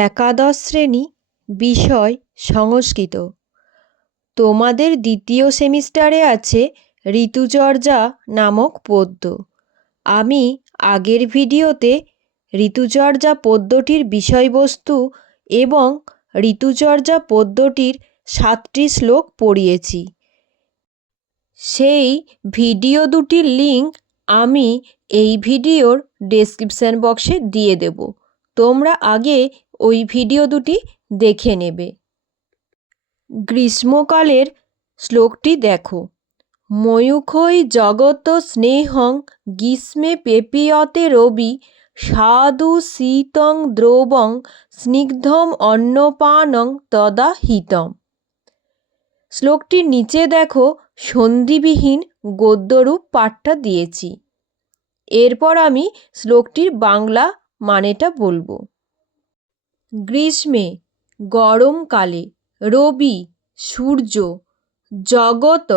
একাদশ শ্রেণি, বিষয়, সংস্কৃত। তোমাদের দ্বিতীয় সেমিস্টারে আছে ঋতুচর্যা নামক পদ্য। আমি আগের ভিডিওতে ঋতুচর্যা পদ্যটির বিষয়বস্তু এবং ঋতুচর্যা পদ্যটির সাতটি শ্লোক পড়িয়েছি। সেই ভিডিও দুটির লিঙ্ক আমি এই ভিডিওর ডেসক্রিপশান বক্সে দিয়ে দেব। তোমরা আগে ওই ভিডিও দুটি দেখে নেবে। গ্রীষ্মকালের শ্লোকটি দেখো। ময়ূখৈ জগত স্নেহং গ্রীষ্মে পেপীয়তে রবি সাধু শীতং দ্রবং স্নিগ্ধম অন্নপানং তদা হিতম। শ্লোকটির নিচে দেখো, সন্ধিবিহীন গদ্যরূপ পাঠটা দিয়েছি। এরপর আমি শ্লোকটির বাংলা মানেটা বলব। গ্রীষ্মে গরমকালে রবি, সূর্য, জগত,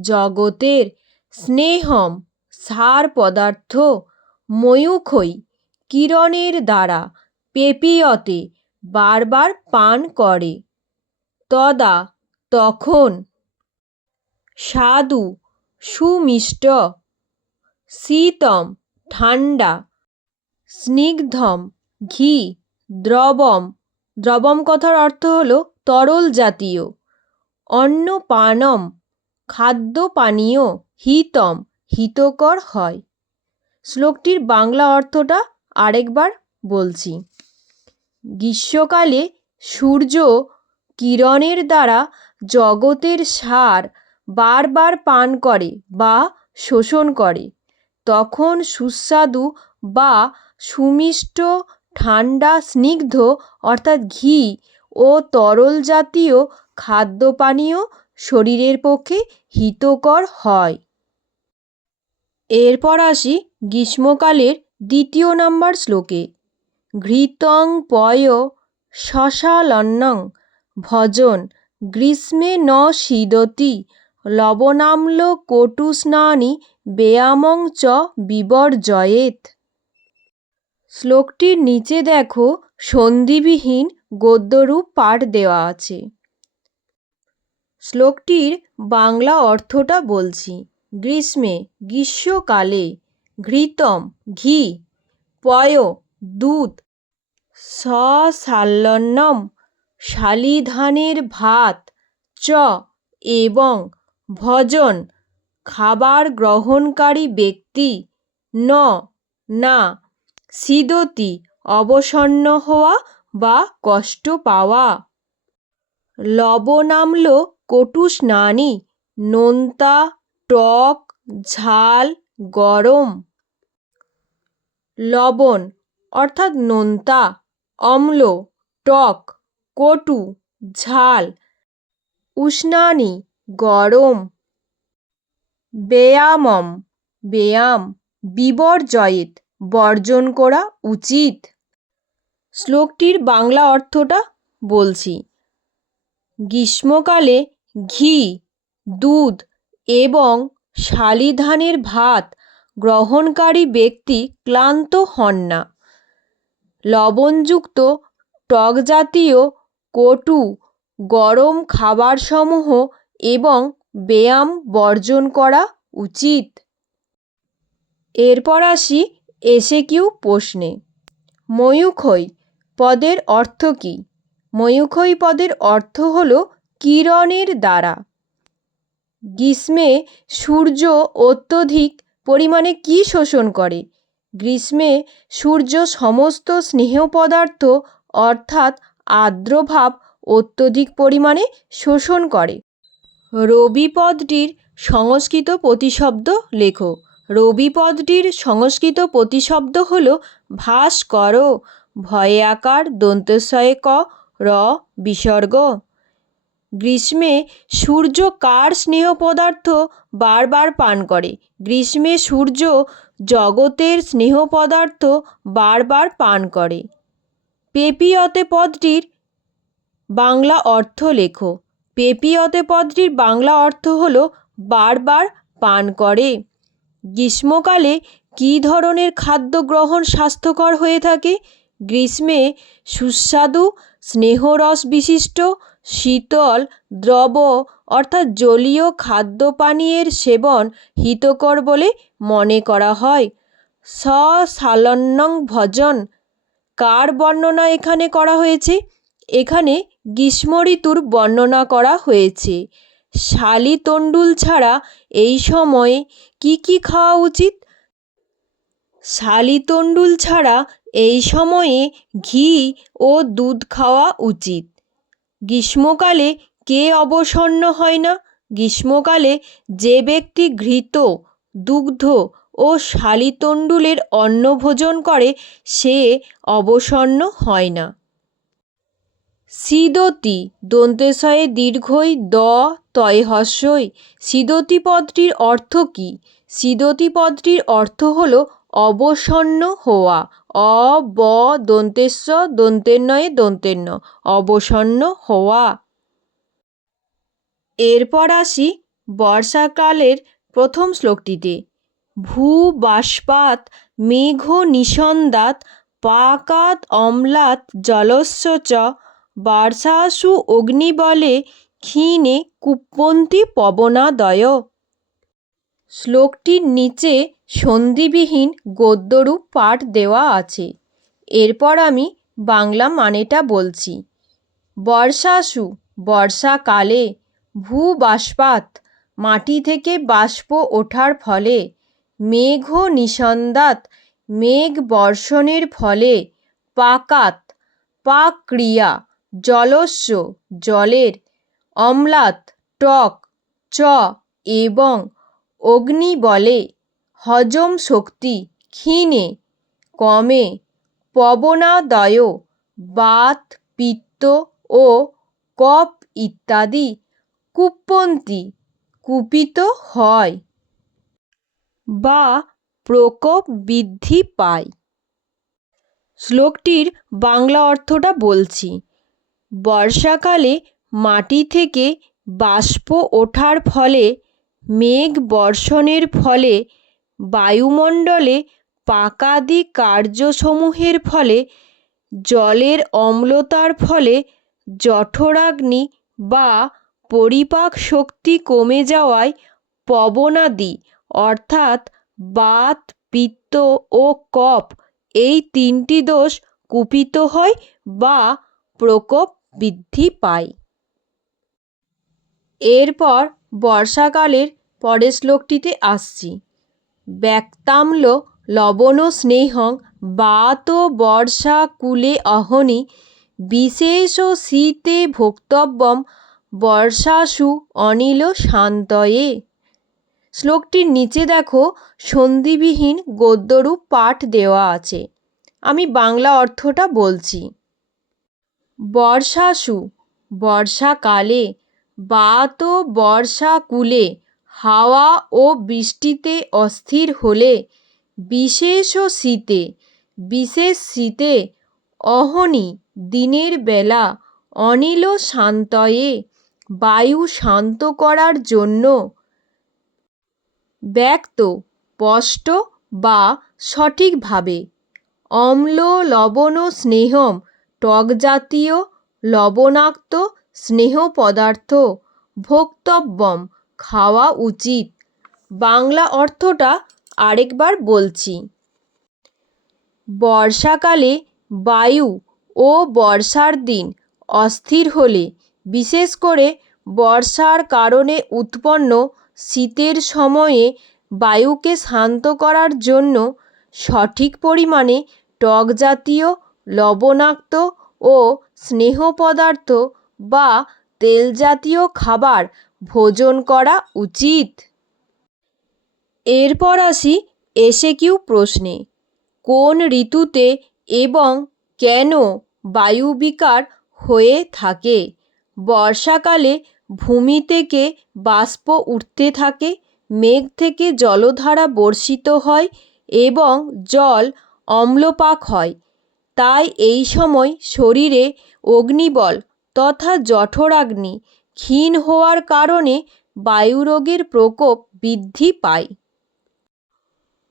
জগতের স্নেহম, সার পদার্থ ময়ূখৈ কিরণের দ্বারা পেপীয়তে বারবার পান করে। তদা তখন স্বাদু সুমিষ্ট, শীতম ঠান্ডা স্নিগ্ধম, ঘি দ্রবম। দ্রবম কথার অর্থ হল তরল জাতীয়। অন্নপানম খাদ্য পানীয়, হিতম, হিতকর হয়। শ্লোকটির বাংলা অর্থটা আরেকবার বলছি। গ্রীষ্মকালে সূর্য কিরণের দ্বারা জগতের সার বারবার পান করে বা শোষণ করে। তখন সুস্বাদু বা সুমিষ্ট ঠান্ডা, স্নিগ্ধ, অর্থাৎ ঘি ও তরল জাতীয় খাদ্য পানীয় শরীরের পক্ষে হিতকর হয়। এরপর আসি গ্রীষ্মকালের দ্বিতীয় নাম্বার শ্লোকে। ঘৃতং পয় শশালন্নং ভজন গ্রীষ্মে ন শীদতি লবণাম্ল কটুস্নানি ব্যায়ামং চ বিবর্জয়েত। শ্লোকটির নিচে দেখো, সন্ধিবিহীন গদ্যরূপ পাঠ দেওয়া আছে। শ্লোকটির বাংলা অর্থটা বলছি, গ্রীষ্মে, গ্রীষ্মকালে, ঘৃতম, ঘি, পয়, দুধ সসাল্যন্নম শালিধানের ভাত, চ, এবং ভজন, খাবার গ্রহণকারী ব্যক্তি, ন, না সিদতি, অবসন্ন হওয়া বা কষ্ট পাওয়া। লবণাম্ল, কটু স্নানি, নোনতা, টক, ঝাল, গরম। লবণ, অর্থাৎ নোনতা, অম্ল, টক, কটু, ঝাল। উষ্ণানি গরম। ব্যায়ামম ব্যায়াম বিবর্জয়েত বর্জন করা উচিত। শ্লোকটির বাংলা অর্থটা বলছি। গ্রীষ্মকালে ঘি, দুধ এবং শালিধানের ভাত গ্রহণকারী ব্যক্তি ক্লান্ত হন না। লবণযুক্ত টক জাতীয় কটু, গরম খাবারসমূহ এবং ব্যায়াম বর্জন করা উচিত। এরপর আসি এসে কিউ প্রশ্নে ময়ূখৈ পদের অর্থ কী? ময়ূখৈ পদের অর্থ হল কিরণের দ্বারা। গ্রীষ্মে সূর্য অত্যধিক পরিমাণে কী শোষণ করে? গ্রীষ্মে সূর্য সমস্ত স্নেহ পদার্থ, অর্থাৎ আর্দ্রভাব, অত্যধিক পরিমাণে শোষণ করে। রবি পদটির সংস্কৃত প্রতিশব্দ লেখো। রবি পদটির সংস্কৃত প্রতিশব্দ হল, ভাস কর, ভয়ে আকার দন্তস্বয়ে ক, র, বিসর্গ। গ্রীষ্মে সূর্য কার স্নেহ পদার্থ বারবার পান করে? গ্রীষ্মে সূর্য জগতের স্নেহ পদার্থ বারবার পান করে। পেপিয়তে পদটির বাংলা অর্থ লেখো। পেপিয়তে পদটির বাংলা অর্থ হল, বারবার পান করে। গ্রীষ্মকালে কী ধরনের খাদ্য গ্রহণ স্বাস্থ্যকর হয়ে থাকে? গ্রীষ্মে সুস্বাদু, স্নেহরস বিশিষ্ট, শীতল, দ্রব, অর্থাৎ জলীয় খাদ্য পানীয়ের সেবন হিতকর বলে মনে করা হয়। স সালন্যং ভজন, কার বর্ণনা এখানে করা হয়েছে? এখানে গ্রীষ্ম ঋতুর বর্ণনা করা হয়েছে। শালি তণ্ডুল ছাড়া এই সময়ে কি কি খাওয়া উচিত? শালি তণ্ডুল ছাড়া এই সময়ে ঘি ও দুধ খাওয়া উচিত। গ্রীষ্মকালে কে অবসন্ন হয় না? গ্রীষ্মকালে যে ব্যক্তি ঘৃত, দুগ্ধ ও শালিতণ্ডুলের অন্ন ভোজন করে, সে অবসন্ন হয় না। সিদতি, দন্তেশয়ে দীর্ঘই দ তয় হস্যই সিদতি পদটির অর্থ কী? সিদতি পদটির অর্থ হল অবসন্ন হওয়া। অ, ব, দন্তেস্ব দন্তের দন্তেন্ন। অবসন্ন হওয়া। এরপর আসি বর্ষাকালের প্রথম শ্লোকটিতে। ভূ বাষ্পাত মেঘ নিসন্দাত পাকাত অম্লাত জলস্য চ। বার্ষাসু অগ্নিবলে ক্ষীণে কুপ্পন্তি পবনাদয়। শ্লোকটির নিচে সন্ধিবিহীন গদ্যরূপ পাঠ দেওয়া আছে। এরপর আমি বাংলা মানেটা বলছি। বর্ষাসু, বর্ষাকালে ভূবাষ্পাত মাটি থেকে বাষ্প ওঠার ফলে মেঘ নিসন্দাত মেঘ বর্ষণের ফলে পাকাত পাক ক্রিয়া জলস্য জলের অম্লাত, টক, চ এবং অগ্নি বলে। হজম শক্তি ক্ষীণে, কমে। পবনাদয়, বাত, পিত্ত ও কপ ইত্যাদি কুপ্পন্তি কুপিত হয় বা প্রকোপ বৃদ্ধি পায়। শ্লোকটির বাংলা অর্থটা বলছি। বর্ষাকালে মাটি থেকে বাষ্প ওঠার ফলে, মেঘ বর্ষণের ফলে, বায়ুমণ্ডলে পাকাদি কার্যসমূহের ফলে, জলের অম্লতার ফলে জঠরাগ্নি বা পরিপাক শক্তি কমে যাওয়ায় পবনাদি, অর্থাৎ বাত, পিত্ত ও কফ এই তিনটি দোষ কুপিত হয় বা প্রকোপ বৃদ্ধি পায়। এরপর বর্ষাকালের পরের শ্লোকটিতে আসছি। ব্যক্তাম্ল লবণ স্নেহং বাত বর্ষা কুলে অহনি বিশেষ শীতে ভোক্তব্যম বর্ষাসু অনিল শান্তয়ে। শ্লোকটির নিচে দেখো সন্ধিবিহীন গদ্যরূপ পাঠ দেওয়া আছে। আমি বাংলা অর্থটা বলছি। বর্ষাসু, বর্ষাকালে বাত বর্ষাকুলে হাওয়া ও বৃষ্টিতে অস্থির হলে, বিশেষ শীতে বিশেষ শীতে, অহনি দিনের বেলা অনিল শান্তয়ে বায়ু শান্ত করার জন্য ব্যক্ত, স্পষ্ট বা সঠিকভাবে। অম্ল, লবণ স্নেহম, টক জাতীয়, লবণাক্ত স্নেহ পদার্থ ভোক্তব্যম, খাওয়া উচিত। বাংলা অর্থটা আরেকবার বলছি। বর্ষাকালে বায়ু ও বর্ষার দিন অস্থির হলে, বিশেষ করে বর্ষার কারণে উৎপন্ন শীতের সময়ে বায়ুকে শান্ত করার জন্য সঠিক পরিমাণে টক জাতীয় লবণাক্ত ও স্নেহ পদার্থ বা তেল জাতীয় খাবার ভোজন করা উচিত? এরপর আসি এসে কিউ প্রশ্নে। কোন ঋতুতে এবং কেন বায়ু বিকার হয়ে থাকে? বর্ষাকালে ভূমি থেকে বাষ্প উঠতে থাকে, মেঘ থেকে জলধারা বর্ষিত হয় এবং জল অম্লপাক হয়। তাই এই সময় শরীরে অগ্নিবল তথা জঠরাগ্নি ক্ষীণ হওয়ার কারণে বায়ুরোগের প্রকোপ বৃদ্ধি পায়।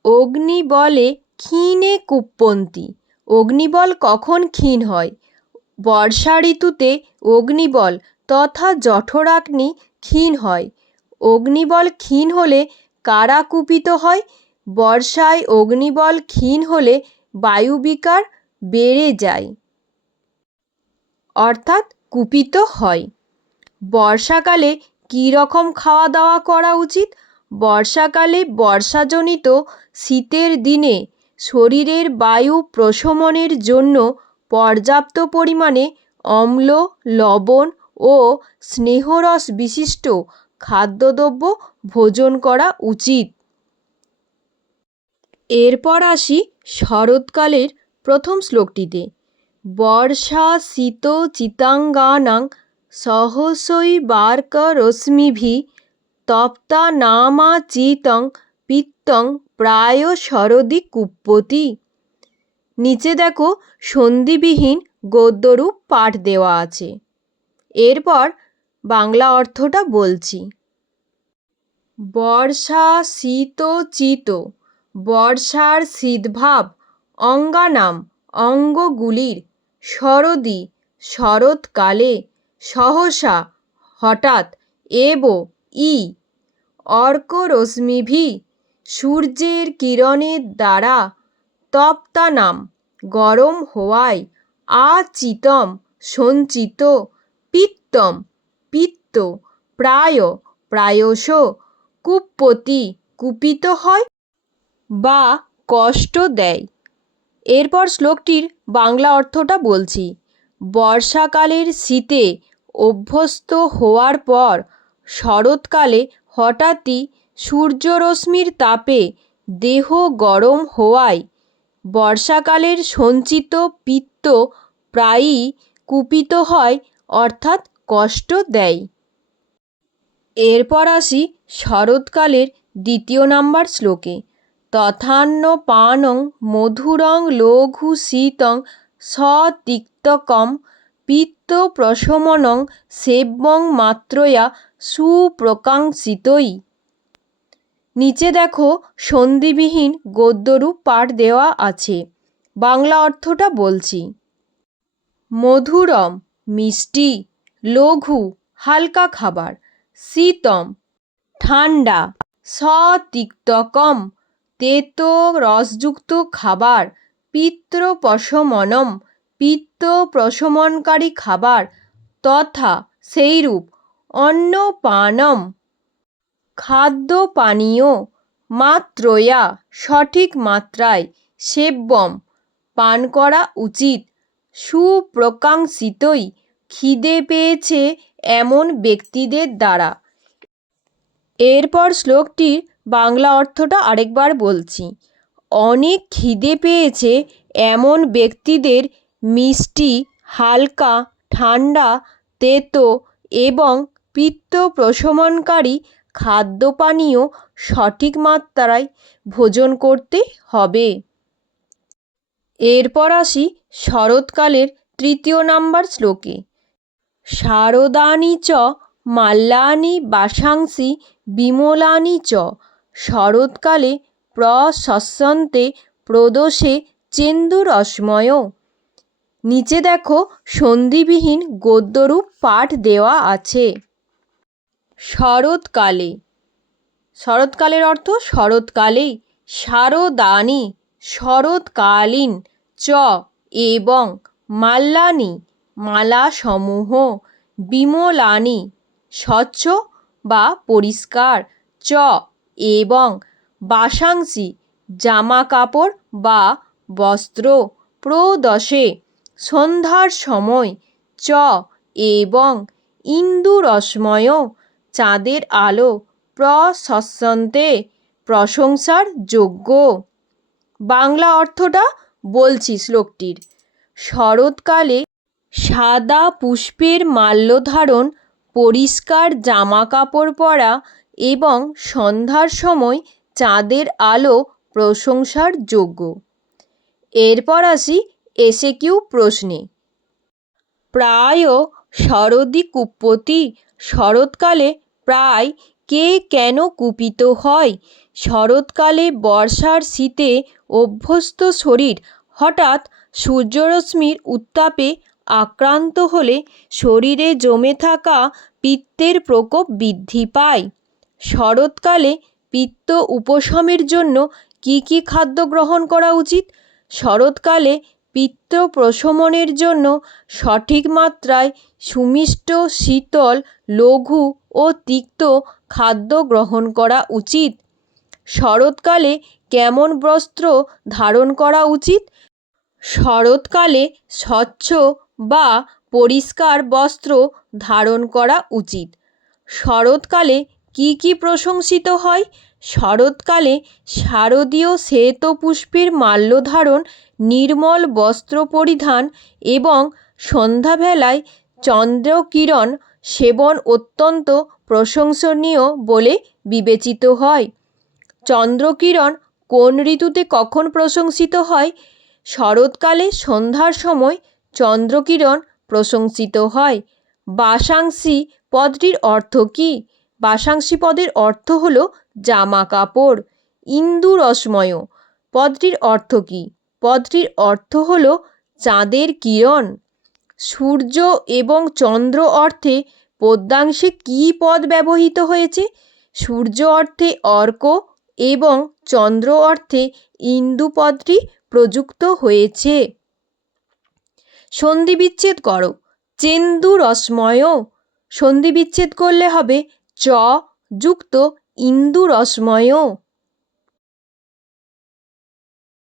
অগ্নিবলে ক্ষীণে কুপ্পন্তি। অগ্নিবল কখন ক্ষীণ হয়? বর্ষা ঋতুতে অগ্নিবল তথা জঠরাগ্নি ক্ষীণ হয়। অগ্নিবল ক্ষীণ হলে কারা কুপিত হয়? বর্ষায় অগ্নিবল ক্ষীণ হলে বায়ুবিকার বেড়ে যায়। অর্থাৎ কুপিত হয়। বর্ষাকালে কী রকম খাওয়া দাওয়া করা উচিত? বর্ষাকালে বর্ষাজনিত শীতের দিনে শরীরের বায়ু প্রশমনের জন্য পর্যাপ্ত পরিমাণে অম্ল, লবণ ও স্নেহরস বিশিষ্ট খাদ্যদ্রব্য ভোজন করা উচিত। এরপর আসি শরৎকালের প্রথম শ্লোকটিতে। বর্ষা শীত চিতাঙ্গানাং সহসৈবার্করশ্মিভি তপ্তা নামাচিতং পিত্তং প্রায় শরদি কুপ্পতি। নিচে দেখো সন্ধিবিহীন গদ্যরূপ পাঠ দেওয়া আছে। এরপর বাংলা অর্থটা বলছি। বর্ষা শীত চিত বর্ষার শীতভাব অঙ্গানাম, অঙ্গগুলির শরদি, শরৎকালে সহসা হঠাৎ এব ই। অর্করশ্মিভি সূর্যের কিরণের দ্বারা তপ্তানাম গরম হওয়ায় আচিতম, সঞ্চিত, পিত্তম, পিত্ত, প্রায়, প্রায়শ, কুপ্পতি, কুপিত হয় বা কষ্ট দেয়। এরপর শ্লোকটির বাংলা অর্থটা বলছি। বর্ষাকালের শীতে অভ্যস্ত হওয়ার পর শরৎকালে হঠাৎই সূর্যরশ্মির তাপে দেহ গরম হওয়ায় বর্ষাকালের সঞ্চিত পিত্ত প্রায়ই কুপিত হয়, অর্থাৎ কষ্ট দেয়। এরপর আসি শরৎকালের দ্বিতীয় নাম্বার শ্লোকে। তথান্নপানং মধুরং লঘু শীতং সতিক্তকম পিত্তপ্রশমনং সেব্যং মাত্রয়া সুপ্রকাঙ্ক্ষিতই নিচে দেখো, সন্ধিবিহীন গদ্যরূপ পাঠ দেওয়া আছে। বাংলা অর্থটা বলছি। মধুরম, মিষ্টি, লঘু, হালকা খাবার। শীতম ঠান্ডা সতিক্তকম তেতো রসযুক্ত খাবার পিত্তপ্রশমনম পিত্ত প্রশমনকারী খাবার, তথা সেইরূপ অন্নপানম। খাদ্য পানীয় মাত্রয়া সঠিক মাত্রায় সেব্যম, পান করা উচিত। সুপ্রকাঙ্ক্ষিতই খিদে পেয়েছে এমন ব্যক্তিদের দ্বারা। এরপর শ্লোকটির বাংলা অর্থটা আরেকবার বলছি। অনেক খিদে পেয়েছে এমন ব্যক্তিদের মিষ্টি, হালকা, ঠান্ডা, তেতো এবং পিত্ত প্রশমনকারী খাদ্য পানীয় সঠিক মাত্রায় ভোজন করতে হবে। এরপর আসি শরৎকালের তৃতীয় নাম্বার শ্লোকে। শারদানি চ, মাল্লানি বাসাংসি, বিমলানি চ। শরৎকালে প্রশস্যন্তে প্রদোষে চেন্দুরশ্ময় নিচে দেখো, সন্ধিবিহীন গদ্যরূপ পাঠ দেওয়া আছে। শরৎকালে। শরৎকালের অর্থ শরৎকালেই শারদানি শরৎকালীন, চ, এবং মাল্যানি মালাসমূহ, বিমলানি, স্বচ্ছ বা পরিষ্কার, চ এবং বাসাংসি জামা কাপড় বা বস্ত্র প্রদশে। সন্ধ্যার সময় চ এবং ইন্দুরশ্ময় চাঁদের আলো প্রশস্যন্তে প্রশংসার যোগ্য। বাংলা অর্থটা বলছি শ্লোকটির। শরৎকালে সাদা পুষ্পের মাল্যধারণ, পরিষ্কার জামা কাপড় পরা এবং সন্ধ্যার সময় চাঁদের আলো প্রশংসার যোগ্য। এরপর আসি এসে কিউ প্রশ্নে। প্রায় শরদি কুপ্পতি শরৎকালে প্রায় কে কেন কুপিত হয়? শরৎকালে বর্ষার শীতে অভ্যস্ত শরীর হঠাৎ সূর্যরশ্মির উত্তাপে আক্রান্ত হলে শরীরে জমে থাকা পিত্তের প্রকোপ বৃদ্ধি পায়। শরৎকালে পিত্ত উপশমের জন্য কি কি খাদ্য গ্রহণ করা উচিত? শরৎকালে পিত্ত প্রশমনের জন্য সঠিক মাত্রায় সুমিষ্ট শীতল, লঘু ও তিক্ত খাদ্য গ্রহণ করা উচিত। শরৎকালে কেমন বস্ত্র ধারণ করা উচিত? শরৎকালে স্বচ্ছ বা পরিষ্কার বস্ত্র ধারণ করা উচিত। শরৎকালে কি কি প্রশংসিত হয়? শরৎকালে শারদীয় শ্বেতপুষ্পের মাল্য ধারণ নির্মল বস্ত্র পরিধান এবং সন্ধ্যাবেলায় চন্দ্রকিরণ সেবন অত্যন্ত প্রশংসনীয় বলে বিবেচিত হয়। চন্দ্রকিরণ কোন ঋতুতে কখন প্রশংসিত হয়? শরৎকালে সন্ধ্যার সময় চন্দ্রকিরণ প্রশংসিত হয়। বাসাংশী পদটির অর্থ কী? বাসাংশী পদের অর্থ হল জামা কাপড়। ইন্দুরশ্ময় পদটির অর্থ কী? পদটির অর্থ হল চাঁদের কিরণ। সূর্য এবং চন্দ্র অর্থে পদ্যাংশে কী পদ ব্যবহৃত হয়েছে? সূর্য অর্থে অর্ক এবং চন্দ্র অর্থে ইন্দু পদটি প্রযুক্ত হয়েছে। সন্ধি বিচ্ছেদ করো। চেন্দু রসময় সন্ধি বিচ্ছেদ করলে হবে চ যুক্ত ইন্দু রসময়